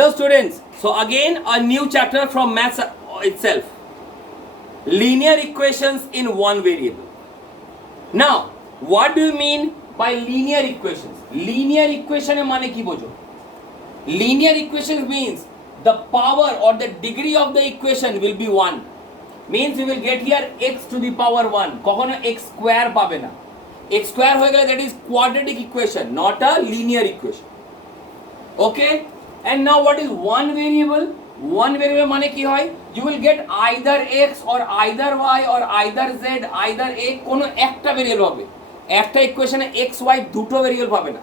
Hello students, so again a new chapter from maths itself. Linear equations in one variable. Now, what do you mean by linear equations? Linear equation এর মানে কি বোঝো? Linear equation means the power or the degree of the equation will be 1. Means we will get here x to the power 1. কখনো x square পাবে না. x square হয়ে গেলে that is quadratic equation, not a linear equation. Okay? And now what is one variable? One variable মানে কি হয়? You will get either x or either y or either z, either a, কোনো একটা variable হবে। একটা ইকুয়েশনে x y দুটো variable পাবে না।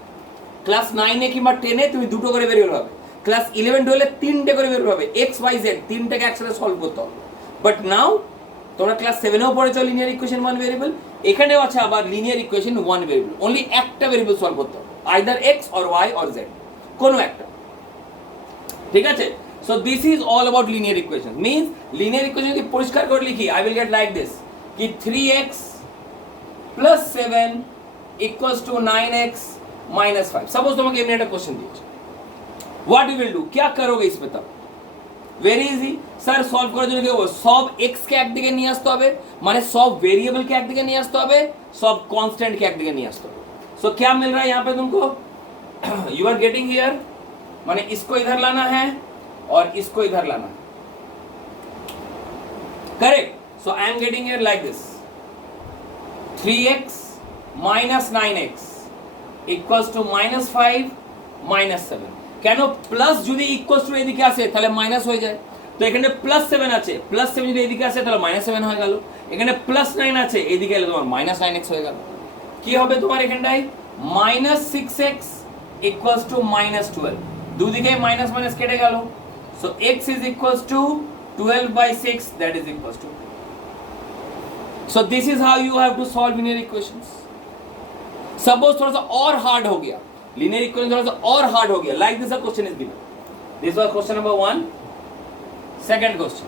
ক্লাস 9 এ কিংবা 10 এ তুমি দুটো করে ভেরিয়েবল পাবে। ক্লাস 11 12 এ তিনটে করে ভেরিয়েবল পাবে। x y z তিনটাকে একসাথে সলভ করতে হবে। বাট নাও তোমরা ক্লাস 7 এও পড়েছো লিনিয়ার ইকুয়েশন ওয়ান ভেরিয়েবল, এখানেও আছে আবার linear equation one variable. Only একটা ভেরিয়েবল সলভ করতে হবে। Either x or y or z, কোনো একটা। ঠিক আছে? So this is all about linear equation. Means linear equation যদি পরিষ্কার করে লিখি, I will get like this कि 3x plus 7 equals to 9x minus 5. Suppose তোমাকে এমনি একটা কোশ্চেন দিয়েছে, what you will do? क्या करोगे इसमें तब? Very easy. স্যার সলভ করার জন্য কি হবে? সব x কে একদিকে নিয়ে আসতে হবে, মানে সব वेरिएबल के একদিকে নিয়ে আসতে হবে, সব कांस्टेंट के একদিকে নিয়ে আসতে হবে। So क्या मिल रहा है यहाँ पे तुमको? You are getting here, माने इसको इधर लाना है और इसको इधर लाना है। Correct? So I am getting here like this 3x minus 9x equals to minus 5 minus 7। কেন প্লাস যদি ইকুয়ালস টু এদিকে আসে তাহলে মাইনাস হয়ে যায়, তো এখানে প্লাস 7 আছে, প্লাস 7 যদি এদিকে আসে তাহলে মাইনাস 7 হয়ে গেল। এখানে প্লাস 9 আছে, এদিকে এলে তোমার মাইনাস 9x হয়ে গেল। কি হবে তোমার এখানটায়? Minus 6x equals to minus 12। দুদিকে মাইনাস মাইনাস কেটে গেল। So x is equals to 12 by 6, that is equals to 2. So this is how you have to solve linear equations. Suppose थोड़ा सा और हार्ड हो गया, linear equation थोड़ा सा और हार्ड हो गया, like this a question is given. This was question number 1. Second question.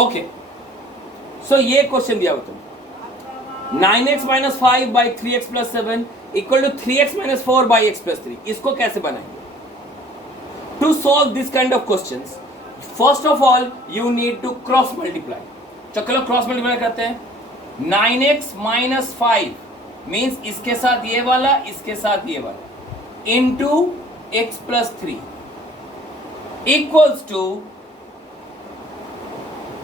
Okay, सो ये क्वेश्चन दिया हुआ तुम 9x minus 5 by 3x plus 7 equal to 3x minus 4 by x plus 3। इसको कैसे बनाएंगे? To solve this kind of questions, first of all you need to cross multiply। चलो cross multiply करते हैं। 9x minus 5 means इसके साथ ये वाला, इसके साथ ये वाला, into x plus 3 equals to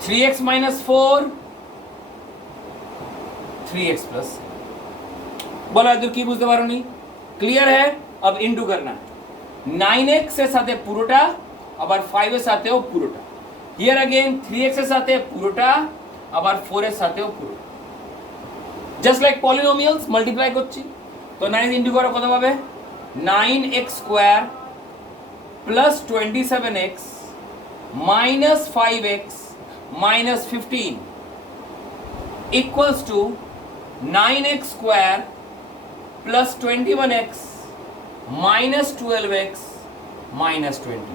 3x minus 4 3x plus। बोलो इधर की बुझते पारो नहीं? क्लियर है? अब इनटू करना है। 9x से साथे पुरोटा, আবার 5 এর সাথেও পুরোটা। হিয়ার अगेन 3x এর সাথে পুরোটা, আবার 4 এর সাথেও পুরোটা। জাস্ট লাইক পলিনোমিয়ালস মাল্টিপ্লাই করছি, তো 9 ইনটু করো কত পাবে? 9x square plus 27x minus 5x minus 15 equals to 9x square plus 21x minus 12x minus 28।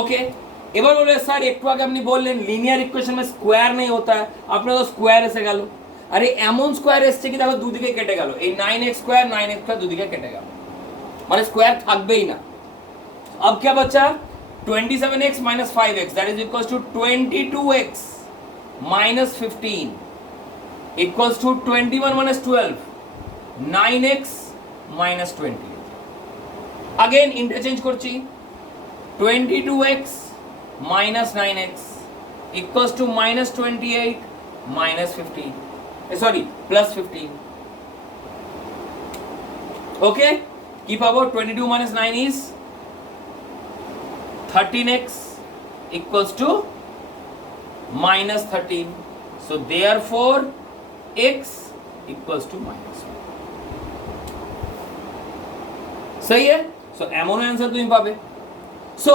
Okay, এবার বলে স্যার একটু আগে আপনি বললেন লিনিয়ার ইকুয়েশন में স্কয়ার नहीं होता है, আপনার তো স্কয়ার এসে গেল। আরে এমন স্কয়ার এসছে কি দেখো দুদিকে কেটে গেল, এই 9x স্কয়ার দুদিকে কেটে গেল, মানে স্কয়ার থাকবেই না। अब क्या बचा? 27x minus 5x, that is equals to 22x minus 15 equals to 21 minus 12 9x minus 20। again interchange করছি, 22x minus 9x equals to minus 28 minus 15, sorry plus 15। okay, keep about 22 minus 9 is 13x equals to minus 13, so therefore x equals to minus 1। सही है? so एमन answer তুমি পাবে। so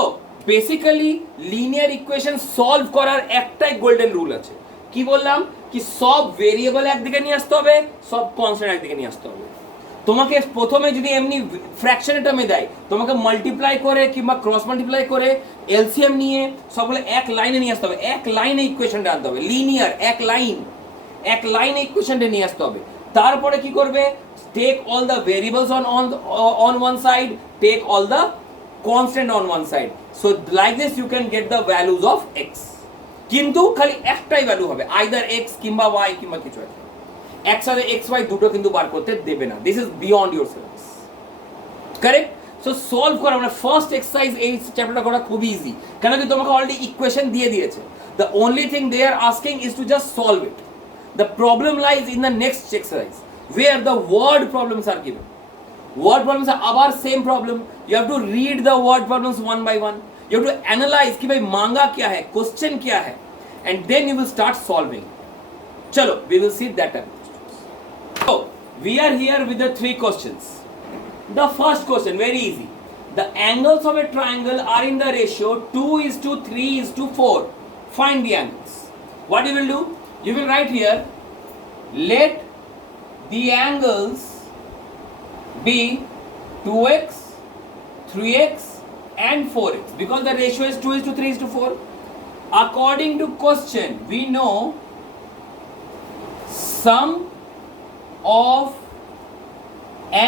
basically linear equation solve করার একটাই golden rule আছে, কি বললাম, কি সব ভেরিয়েবল একদিকে নিয়ে আসতে হবে, সব কনস্ট্যান্ট একদিকে নিয়ে আসতে হবে। তোমাকে প্রথমে যদি এমনি ফ্র্যাকশনের টার্মে দেয়, তোমাকে মাল্টিপ্লাই করে কিংবা ক্রস মাল্টিপ্লাই করে এলসিএম নিয়ে সবগুলো এক লাইনে নিয়ে আসতে হবে, এক লাইনে ইকুয়েশনটা আনতে হবে, লিনিয়ার এক লাইনে ইকুয়েশনটা নিয়ে আসতে হবে। তারপরে কি করবে, take all the variables on one side, take all the constant on one side, so like this you can get the values of x. কিন্তু খালি একটাই ভ্যালু হবে, আইদার এক্স কিংবা ওয়াই কিংবা কিছু একটা, একসাথে এক্স ওয়াই দুটো কিন্তু বার করতে দেবে না, this is beyond your syllabus, correct. So solve করা মানে ফার্স্ট এক্সারসাইজ এই চ্যাপ্টারটা করা খুব ইজি, কেন কি তোমাকে অলরেডি ইকুয়েশন দিয়ে দিয়েছে, the only thing they are asking is to just solve it. The problem lies in the next exercise where the word problems are given. Word problems are abar same problem, you have to read the word problems one by one, you have to analyze ki bhai manga kya hai, question kya hai, and then you will start solving. Chalo, we will see that time. So we are here with the three questions. The first question, very easy. The angles of a triangle are in the ratio 2:3:4. Find the angles. What you will do, you will write here, let the angles be 2x, 3x and 4x, because the ratio is 2:3:4. According to question, we know sum of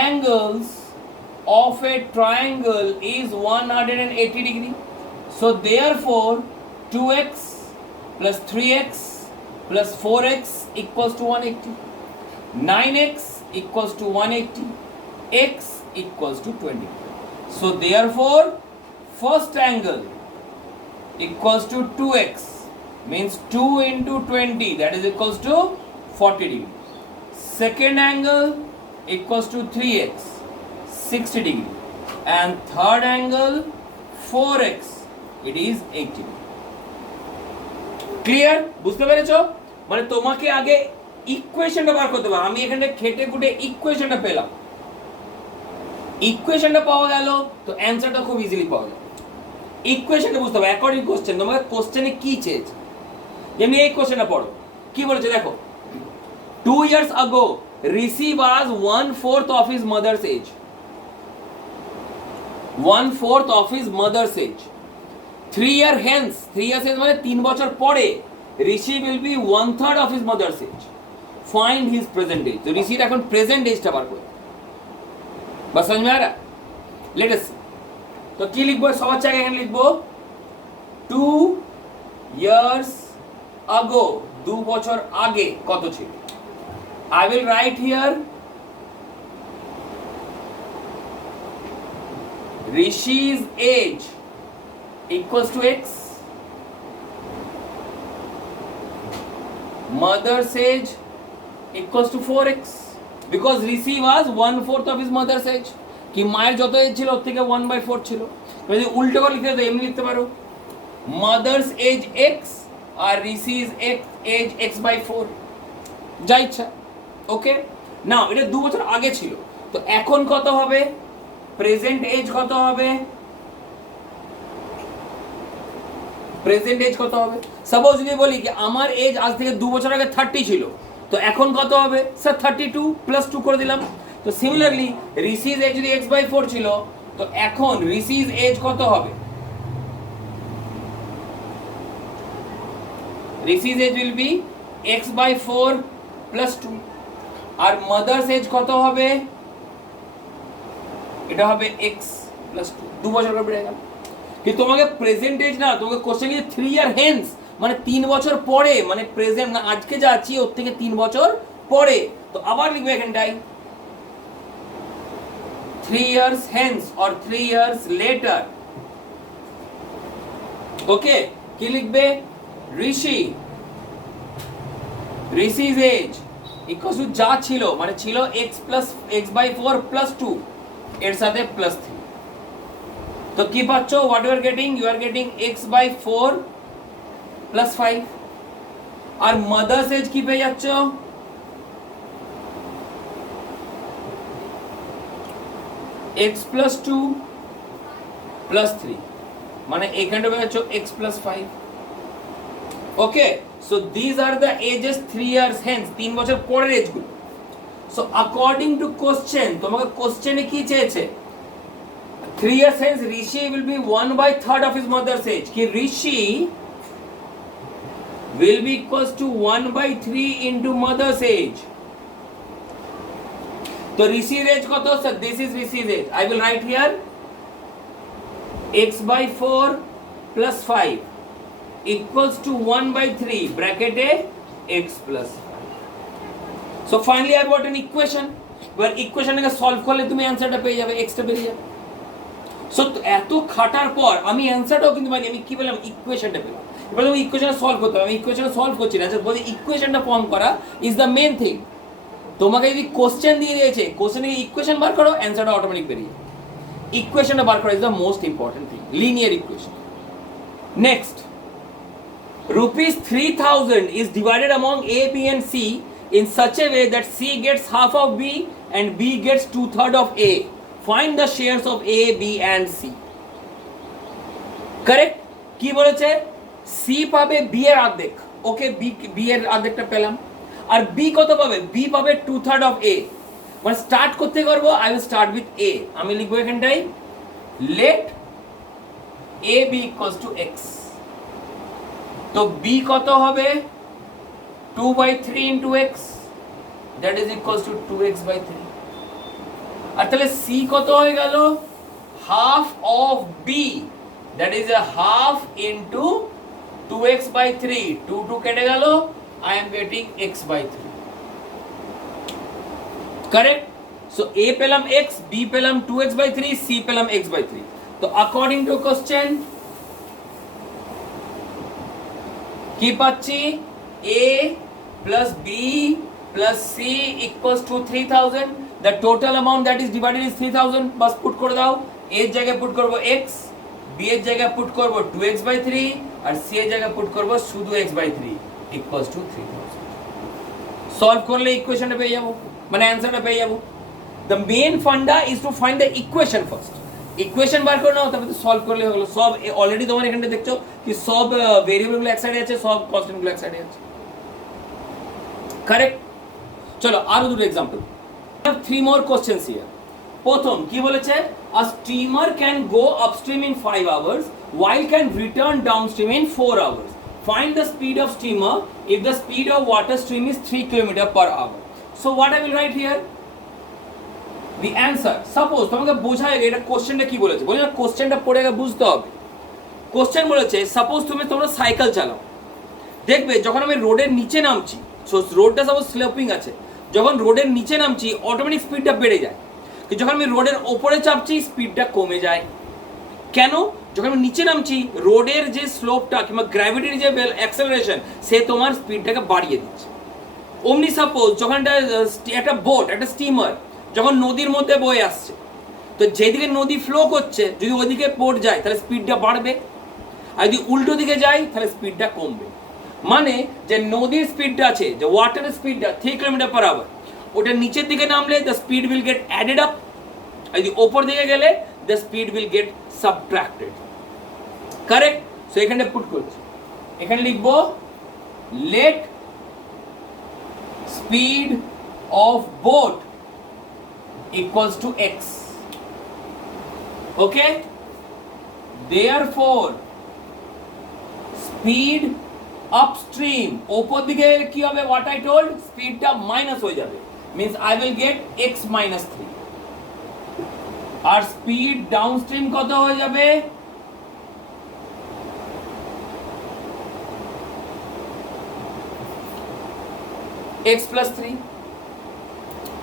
angles of a triangle is 180 degree. So therefore 2x plus 3x plus 4x equals to 180. 9x equals to 180, x equals to 20. So therefore first angle equals to 2x, means 2 into 20, that is equals to 40 degree. Second angle equals to 3x, 60 degree, and third angle 4x, it is 80 degree. Clear? বুঝতে পেরেছো? মানে তোমাকে আগে ইকুয়েশনটা বার করতে হবে। আমি এখানে খেটে খুঁটে ইকুয়েশনটা পেলাম, ইকুয়েশনটা পাওয়া গেল তো অ্যানসারটা খুব ইজিলি পাওয়া গেল। ইকুয়েশনটা বুঝতে হবে অ্যাকর্ডিং কোশ্চেন, তোমাকে কোশ্চেনে কি চেয়েছে। যেমনি এই কোশ্চেনটা পড়ো, কি বলেছে দেখো, 2 years ago Rishi was 1/4 of his mother's age, 1/4 of his mother's age. 3 years hence, 3 years hence মানে 3 বছর পরে Rishi will be 1/3 of his mother's age. Find his present age. তো ঋষির এখন প্রেজেন্ট এজটা বার করে, বাস समझ में आ रहा? Let us see. তো কি লিখবো, সবার জায়গায় এখানে লিখবো 2 years ago, 2 বছর আগে কত ছিল। I will write here Rishi's age equals to x, mother's age equals to 4x, because Rishi was 1/4 of his mother's age, কি মায়ের যত এজ ছিল ওর থেকে 1/4 ছিল। যদি উল্টো করে লিখতে তো এমনি লিখতে পারো, mother's age x আর Rishi's age x/4, যা ইচ্ছা। ওকে, নাও এটা 2 বছর আগে ছিল, তো এখন কত হবে, প্রেজেন্ট এজ কত হবে, প্রেজেন্ট এজ কত হবে। সাপোজ যদি বলি কি আমার এজ আজ থেকে 2 বছর আগে 30 ছিল, তো এখন কত হবে, স্যার 32 + 2 করে দিলাম। তো সিমিলারলি ঋষিজ এজ যদি x/4 ছিল, তো এখন ঋষিজ এজ কত হবে, Rishi's age will be x/4 + 2, আর মাদার্স এজ কত হবে, এটা হবে x + 2, 2 বছর করে বেড়ে গেল। কিন্তু তোমাকে প্রেজেন্ট এজ না, তোমাকে কোশ্চেন কি 3 ইয়ার হেন্স, মানে 3 বছর পরে, মানে প্রেজেন্ট না আজকে যা আছি ওর থেকে 3 বছর পরে। তো আবার লিখবে এখানটাই 3 years hence or 3 years later। ওকে, কি লিখবে, ঋষি's age ইকুয়াল টু যা ছিল, মানে ছিল x/4 + 2 এর সাথে +3। তো কি পাচ্ছ, what you are getting, you are getting x/4 + 5, আর মাদার্স এজ কি পেয়ে যাচ্ছ, x + 2 + 3, মানে এখানে পেয়েছো x plus 5. Okay, so these are the ages 3 years hence, 3 বছর পরের এজগুলো. So according to question, তোমাকে কোশ্চেনে কি চেয়েছে? 3 years hence Rishi will be 1/3 of his mother's age. কি Rishi will be equals to 1/3 into mother's age. So Rishi's age কত? So this is Rishi's age. I will write here x/4 plus 5 equals to 1/3 bracket a x plus 5. So finally I got an equation. এবার ইকুয়েশনটাকে solve করলে তুমি অ্যানসারটা পেয়ে যাবে, x টা বেরিয়ে যাবে. So এত খাটার পর আমি অ্যানসারটাও কিন্তু পাইনি, আমি কি পেলাম? ইকুয়েশনটা পেলাম. এবার তুমি ইকুয়েশনটা সলভ করতে হবে, আমি ইকুয়েশনটা সলভ করছি না, বলি ইকুয়েশনটা ফর্ম করা ইজ দ্য মেন থিং. তোমাকে যদি কোশ্চেন দিয়ে দিয়েছে, কোশ্চেনে ইকুয়েশন বার করো, অ্যানসারটা অটোমেটিক বেরিয়ে যাবে. ইকুয়েশনটা বার করা is the most important thing, linear equation. Next, rupees 3000 is divided among A, B and C in such a way that C gets half of B and B gets 2/3 of A. Find the shares of A, B and C. Correct? কি বলেছে? C পাবে B এর অর্ধেক. ওকে, B এর অর্ধেকটা পেলাম. আর B কত পাবে? B পাবে 2/3 of A. মানে স্টার্ট করতে করব, I will start with A. আমি লিখবো এখানটাই let A be equals to X. তো b কত হবে? 2/3 into x, that is equals to 2x/3. আর তাহলে c কত হয়ে গেল? half of b, that is a half into 2x/3. 2 কেটে গেল, I am getting x/3. Correct? So a পেলাম x, b পেলাম 2x/3, c পেলাম x/3. তো according to question কি পাচ্ছি? A plus B plus C equals to 3000. The total amount that is divided is 3000. Bus put করে দাও. A এর জায়গায় পুট করব x, B এর জায়গায় পুট করব 2x/3 আর C এর জায়গায় পুট করব শুধু x/3 equals to 3000. সলভ করলে ইকুয়েশনটা পেয়ে যাব, মানে অ্যানসারটা পেয়ে যাব. The main funda is to find the equation first. Equation বার করে নাও, তারপরে সলভ করলে হলো. সব অলরেডি তোমার এখানে দেখছো কি সব ভেরিয়েবলগুলো এক সাইডে আছে, সব কনস্ট্যান্টগুলো এক সাইডে আছে. কারেক্ট? চলো আরো দুটো example. I have 3 more questions here. প্রথম কি বলেছে? A steamer can go upstream in 5 hours while can return downstream in 4 hours. Find the speed of steamer if the speed of water stream is 3 km/h. So what I will write here? The answer. Suppose তোমাকে বোঝায় এটা কোশ্চেনটা কি বলেছে, বলি না কোশ্চেনটা পড়ে গিয়ে বুঝতে হবে. কোশ্চেন বলেছে সাপোজ তোমরা সাইকেল চালাও, দেখবে যখন আমি রোডের নিচে নামছি, সো রোডটা সাপোজ স্লোপিং আছে, যখন রোডের নিচে নামছি অটোমেটিক স্পিডটা বেড়ে যায়, কিন্তু যখন আমি রোডের ওপরে চাপছি স্পিডটা কমে যায়. কেন? যখন আমি নিচে নামছি রোডের যে স্লোপটা কিংবা গ্র্যাভিটির যে অ্যাক্সেলারেশন সে তোমার স্পিডটাকে বাড়িয়ে দিচ্ছে. অমনি সাপোজ যখন একটা বোট, একটা স্টিমার যখন নদীর মধ্যে বয়ে আসছে, তো যেদিকে নদী ফ্লো করছে যদি ওইদিকে বোট যায় তাহলে স্পিডটা বাড়বে, আর যদি উল্টো দিকে যায় তাহলে স্পিডটা কমবে. মানে যে নদীর স্পিডটা আছে, যে ওয়াটারের স্পিডটা 3 km/h, ওটা নিচের দিকে নামলে the speed will get added up, আর যদি ওপর দিকে গেলে the speed will get subtracted. Correct? So এখানে পুট করছি, এখানে লিখবো let speed of boat equals to x. Okay? Therefore, speed upstream, ওপর দিকে কি হবে? What I told, স্পিডটা মাইনাস হয়ে যাবে, means I will get x minus 3. আর স্পিড ডাউনস্ট্রিম কত হয়ে যাবে? x plus 3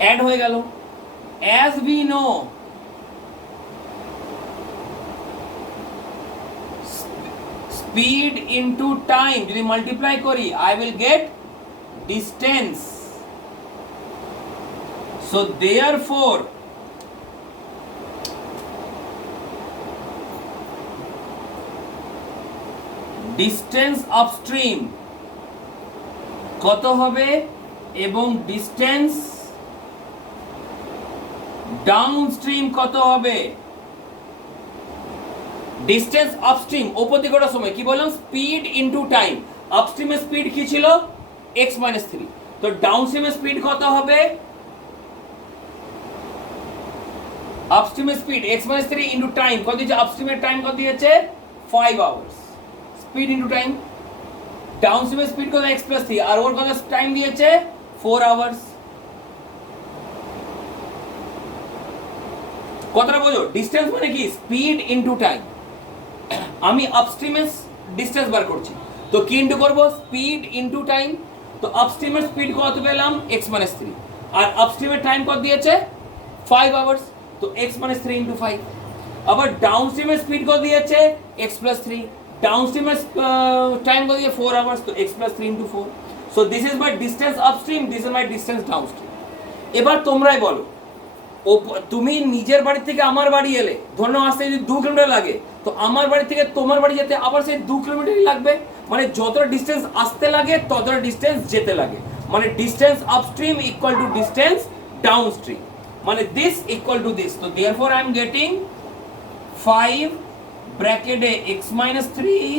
অ্যাড হয়ে গেল. As we know, speed into time যদি multiply করি I will get distance. So therefore distance upstream কত হবে এবং distance ডাউনস্ট্রিম কত হবে? ডিস্টেন্স আপস্ট্রিম ওপর দিকে ওঠার সময় কি বললাম, স্পিড ইনটু টাইম। আপস্ট্রিমের স্পিড কি ছিল, x মাইনাস 3, তো ডাউনস্ট্রিমের স্পিড কত হবে, আপস্ট্রিমের speed x minus 3 into time কত দিয়েছে, আপস্ট্রিমের টাইম কত দিয়েছে 5 আওয়ার্স, স্পিড ইনটু টাইম। ডাউনস্ট্রিমের স্পিড কত x প্লাস 3, আর ওর কত টাইম দিয়েছে 4 আওয়ার্স। কথাটা বোঝো, ডিস্টেন্স মানে কি, স্পিড ইনটু টাইম। আমি আপস্ট্রিমের ডিস্টেন্স বার করছি, তো কি ইনটু করব, স্পিড ইনটু টাইম। তো আপস্ট্রিমের স্পিড কত পেলাম x মাইনাস 3, আর আপস্ট্রিমের টাইম কত দিয়েছে 5 আওয়ার্স, তো x মাইনাস 3 ইনটু 5। আবার ডাউনস্ট্রিমের স্পিড কত দিয়েছে x প্লাস 3, ডাউনস্ট্রিমের টাইম কত দিয়েছে 4 আওয়ার্স, তো x plus 3 into 4। So this is my distance upstream, this is my distance downstream. এবার তোমরাই বলো, তুমি নিজের বাড়ি থেকে আমার বাড়ি এলে, ধরো আসতে যদি 2 কিলোমিটার লাগে, তো আমার বাড়ি থেকে তোমার বাড়ি যেতে আবার সেই 2 কিলোমিটারই লাগবে। মানে যতটা ডিস্টেন্স আসতে লাগে ততটা ডিস্টেন্স যেতে লাগে। মানে distance upstream equal to distance downstream, মানে দিস ইকুয়াল টু দিস। তো দেয়ারফর আই এম গেটিং 5 ব্র্যাকেটে x minus 3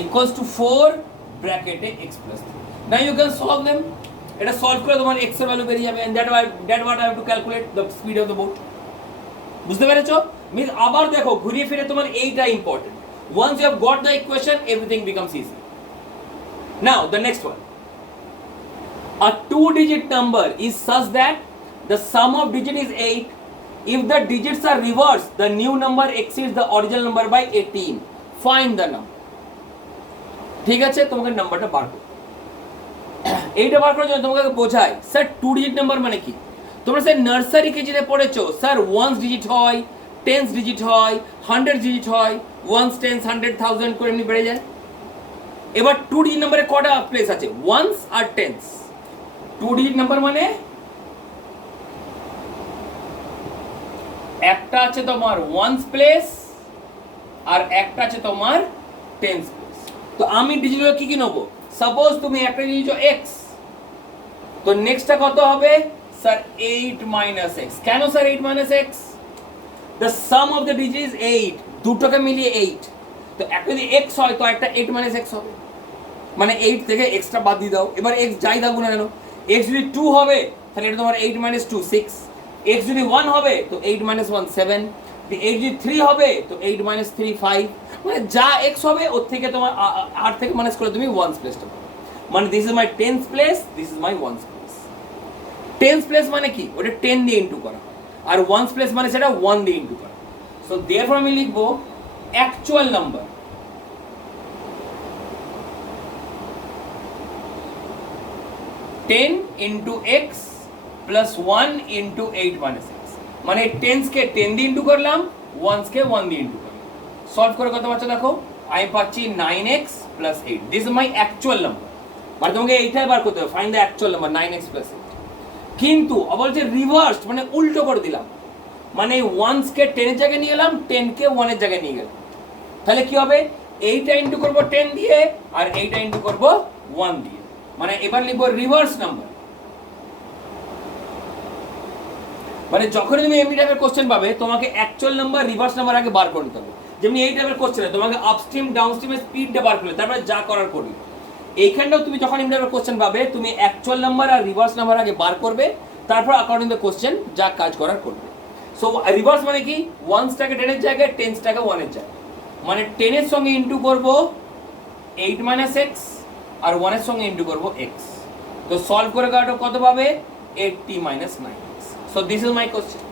equals to 4 ব্র্যাকেটে x plus 3. Now you can solve them. এটা সলভ করে তোমার x এর ভ্যালু বেরিয়ে যাবে, and that what I have to calculate the speed of the boat. বুঝতে পেরেছো? মিন্স আবার দেখো ঘুরিয়ে ফিরে তোমার এইটা important. Once you have got the equation, everything becomes easy. Now the next one. A 2-digit number is such that the sum of digit is 8. If the digits are reversed, the new number exceeds the original number by 18. Find the number. ঠিক আছে, তোমাকে নাম্বারটা বার করো। এইটা বার করার জন্য তোমাকে বোঝাই, স্যার 2 ডিজিট নাম্বার মানে কি। তোমরা স্যার নার্সারি কেজিতে পড়েছো, স্যার 1 ডিজিট হয়, 10 ডিজিট হয়, 100 ডিজিট হয়, 1 10 100 1000 করে এমনি বেড়ে যায়। এবার 2 ডিজিট নাম্বারে কটা প্লেস আছে, 1s আর 10s। 2 ডিজিট নাম্বার মানে একটা আছে তোমার 1s প্লেস আর একটা আছে তোমার 10s প্লেস। তো আমি ডিজিটগুলো কি কি নেবো, সাপোজ তুমি একটা নিয়েছো x, তো নেক্সটটা কত হবে স্যার 8 মাইনাস x। কেন sir 8 minus x, the some of the digit is 8, দুটোকে মিলিয়ে 8। তো একটা যদি x হয় তো একটা 8 মাইনাস x হবে, মানে 8 থেকে এক্সট্রা বাদ দিয়ে দাও। এবার x যাই থাকুক না কেন, x যদি 2 হবে তাহলে এটা তোমার 8 মাইনাস 2 6, x যদি 1 হবে তো 8 মাইনাস 1 7, x যদি 3 হবে তো 8 মাইনাস 3 5। মানে যা x হবে ওর থেকে তোমার 8 থেকে মাইনাস করে তুমি 1s প্লেসটা পাবে। মানে this is my 10s place, this is my 1s place. 10s place মানে কি, ওটা 10 দিয়ে ইনটু করা, আর 1s প্লেস মানে সেটা 1 দিয়ে ইনটু করা। সো देयरफॉर আমি লিখব actual number 10 into x plus 1 into 8 minus x, মানে 10s কে 10 দিয়ে ইনটু করলাম, 1s কে 1 দিয়ে ইনটু করলাম। সলভ করে কত পাচ্ছ দেখো, আমি পাচ্ছি 9x plus 8, this is my actual number. মানে তোমাকে এইটাই বার করতে হবে, find the actual number 9x plus 8। কিন্তু আবার যে রিভার্স মানে উল্টো করে দিলাম, মানে 1s কে 10 এর জায়গায় নিয়ে এলাম, 10 কে 1 এর জায়গায় নিয়ে গেলাম, তাহলে কি হবে, এইটা ইনটু করব 10 দিয়ে আর এইটা ইনটু করব 1 দিয়ে। মানে এবার লিখব রিভার্স নাম্বার। মানে যখন তুমি এমনি টাইপের কোশ্চেন পাবে তোমাকে অ্যাকচুয়াল নাম্বার রিভার্স নাম্বার আগে বার করে নিতে হবে। যেমনি এই টাইপের কোশ্চেনে তোমাকে আপস্ট্রিম ডাউনস্ট্রিমের স্পিডটা বার করলে তারপরে যা করার করবে। এইখানটাও তুমি যখন এমনি টাইপের কোশ্চেন পাবে তুমি অ্যাকচুয়াল নাম্বার আর রিভার্স নাম্বার আগে বার করবে, তারপর অ্যাকর্ডিং দ্য কোশ্চেন যা কাজ করার করবে। সো রিভার্স মানে কি, 1sটাকে 10 এর জায়গায় 10sটাকে 1 এর জায়গায়, মানে 10 এর সঙ্গে ইনটু করব 8 মাইনাস x আর 1 এর সঙ্গে ইনটু করব x। তো সলভ করে কাটো কত পাবে, 80 minus 9x। So this is my question.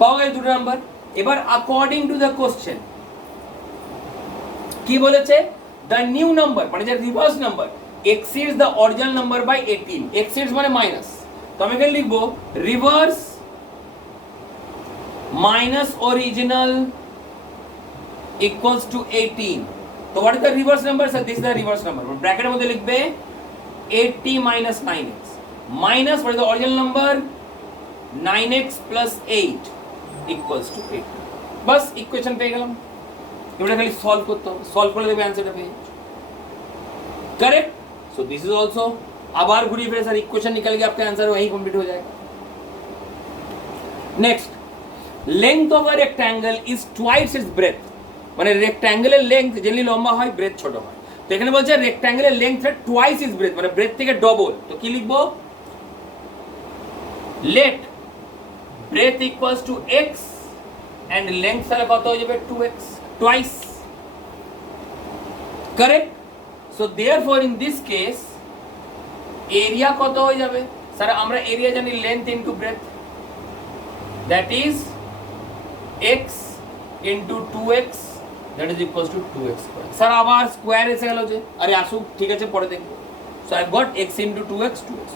পাওয়া গেল দুটো নাম্বার। এবার অ্যাকর্ডিং টু দ্য কোশ্চেন কি বলেছে, দ্য নিউ নাম্বার মানে যে reverse number exceeds the original number by 18, exceeds মানে মাইনাস। তো আমি এখানে লিখব reverse minus original equals to 18. So what is the reverse number? So this is the reverse number. Bracket এর মধ্যে লিখবে 80 minus 9x minus what is the original number, 9x plus 8 equals to 8. Bus equation পেয়ে গেলাম। এবারে খালি solve করতে হবে, solve করে দেবে অ্যানসারটা পেয়ে যাবে। Correct. So this is also, आबार घूरिए फिर सर इक्वेशन निकल के आपका आंसर वही कंप्लीट हो जाएगा। Next, length of a rectangle is twice its breadth, মানে রেক্ট্যাঙ্গেলের লেংথ জেনারেলি লম্বা হয়, ব্রেথ ছোট হয়। তো এখানে বলছে রেক্ট্যাঙ্গেলের লেংথ টুয়াইস ইজ ব্রেথ, মানে ব্রেথ থেকে ডবল। তো কি লিখবো? Let breadth equals to x and length তাহলে কত হয়ে যাবে? 2x, twice. Correct? So therefore in this case area কত হয়ে যাবে? স্যার আমরা এরিয়া জানি length into breadth, that is x into 2x, that is equals to 2x square. Sir আবার স্কয়ার এসে গেল যে, আরে আসুক, ঠিক আছে পরে দেখব। So I got x into 2x, 2x।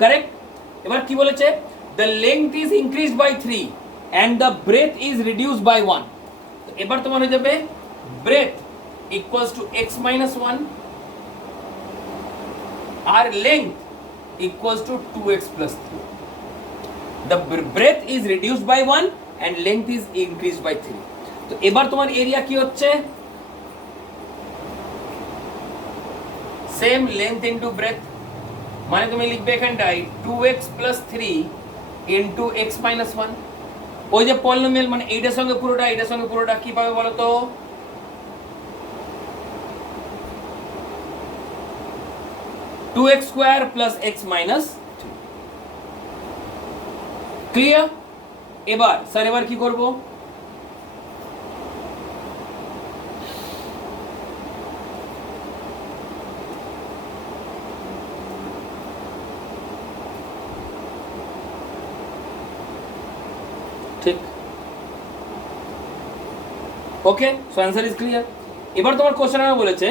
Correct? এবার কি বলেছে? The length is increased by 3 and the breadth is reduced by 1। তো এবার তোমার হয়ে যাবে breadth equals to x minus 1 আর length equals to 2x plus 3. The breadth is reduced by 1 and length is increased by 3. তো এবার তোমার area কি হচ্ছে? সেম লেন্থ ইনটু ব্রেথ, মানে তুমি লিখবে এখানটায় 2x plus 3 into x minus 1। ওই যে পলিনোমিয়াল, মানে এইটার সঙ্গে পুরোটা, এইটার সঙ্গে পুরোটা কি পাবে বলো তো? 2x square plus x minus 3। Clear? এবার স্যার এবার কি করব? ঠিক, ওকে, সো অ্যান্সার ইজ ক্লিয়ার। এবার তোমার কোশ্চেন আমার বলেছে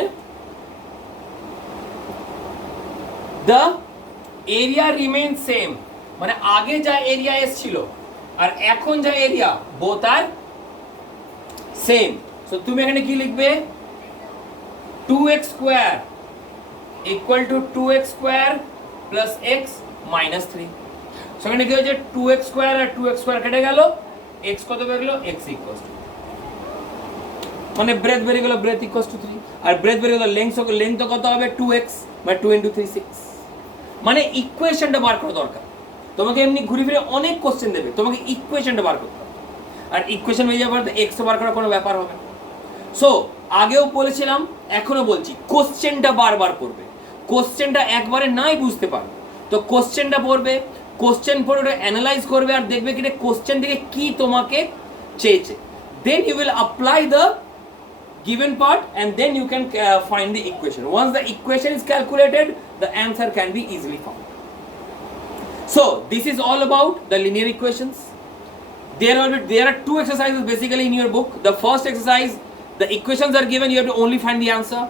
the area remains same, মানে আগে যা এরিয়া এসেছিল আর এখন যা area both are same। So তুমি এখানে কি লিখবে? 2x square equal to 2x square plus x minus 3। So এখানে কি হয়েছে? 2x square আর 2x square কেটে গেল, x কত বেরোলো? x equals to, মানে ব্রেথ বেরিয়ে গেল, ব্রেথ ইকুয়ালস টু 3, আর ব্রেথ বেরিয়ে গেল, লেংথ কত হবে? 2x, মানে 2 into 3 6। মানে ইকুয়েশনটা বার করা দরকার। তোমাকে এমনি ঘুরে ফিরে অনেক কোশ্চেন দেবে, তোমাকে ইকুয়েশনটা বার করতে হবে, আর ইকুয়েশন হয়ে যাওয়ার পর এক্স বার করার কোনো ব্যাপার হবে না। সো আগেও বলেছিলাম, এখনো বলছি, কোশ্চেনটা বারবার পড়বে। কোশ্চেনটা একবারে নাই বুঝতে পারবে তো কোশ্চেনটা পড়বে, কোশ্চেন পড়ে ওটা অ্যানালাইজ করবে আর দেখবে কি কোশ্চেন থেকে কি তোমাকে চেয়েছে, then you will apply the given part and then you can find the equation. Once the equation is calculated, the answer can be easily found. So this is all about the linear equations. There are two exercises basically in your book. The first exercise, the equations are given, you have to only find the answer.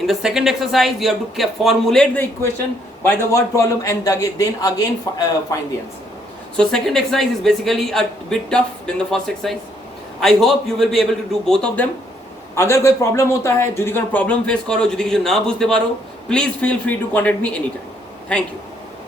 In the second exercise, you have to formulate the equation by the word problem and then again find the answer. So second exercise is basically a bit tough than the first exercise. I hope you will be able to do both of them. अगर कोई problem होता है, যদি কোনো problem face করো, যদি কিছু না বুঝতে পারো, please feel free to contact me any time. Thank you.